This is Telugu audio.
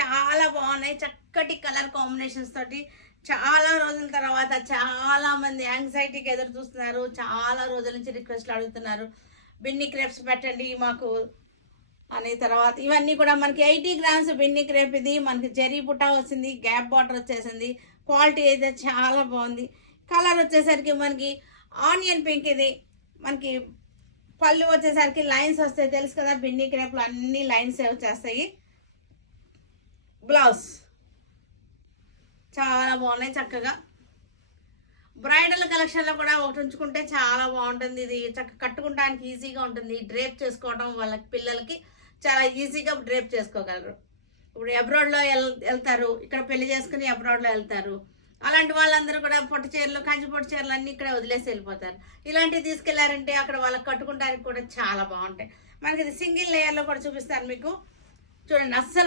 చాలా బాగున్నాయి. చక్కటి కలర్ కాంబినేషన్స్ తోటి చాలా రోజుల తర్వాత చాలా మంది యాంగ్జైటీకి ఎదురు చూస్తున్నారు. చాలా రోజుల నుంచి రిక్వెస్ట్లు అడుగుతున్నారు, బిన్ని క్రేప్స్ పెట్టండి మాకు అని. తర్వాత ఇవన్నీ కూడా మనకి 80 గ్రామ్స్ బిన్ని క్రేప్. ఇది మనకి జరీ బుట్ట వచ్చింది, గ్యాప్ బార్డర్ వచ్చేసింది. క్వాలిటీ అయితే చాలా బాగుంది. కలర్ వచ్చేసరికి మనకి ఆనియన్ పింక్. ఇది మనకి పళ్ళు వచ్చేసరికి లైన్స్ వస్తాయి, తెలుసు కదా, బిన్ని క్రేప్లు అన్ని లైన్స్ వచ్చేస్తాయి. బ్లౌజ్ చాలా బాగున్నాయి. చక్కగా బ్రైడల్ కలెక్షన్లో కూడా ఒకటి ఉంచుకుంటే చాలా బాగుంటుంది. ఇది చక్కగా కట్టుకోవడానికి ఈజీగా ఉంటుంది. డ్రేప్ చేసుకోవడం వాళ్ళకి పిల్లలకి చాలా ఈజీగా డ్రేప్ చేసుకోగలరు. ఇప్పుడు అబ్రాడ్లో వెళ్తారు, ఇక్కడ పెళ్లి చేసుకుని అబ్రాడ్లో వెళ్తారు. అలాంటి వాళ్ళందరూ కూడా పొట్టు చీరలు, కంచి పొట్టు చీరలు అన్నీ ఇక్కడ వదిలేసి వెళ్ళిపోతారు. ఇలాంటివి తీసుకెళ్లారంటే అక్కడ వాళ్ళకి కట్టుకోవడానికి కూడా చాలా బాగుంటాయి. మనకి ఇది సింగిల్ లేయర్లో కూడా చూపిస్తాను మీకు, చూడండి. అస్సలు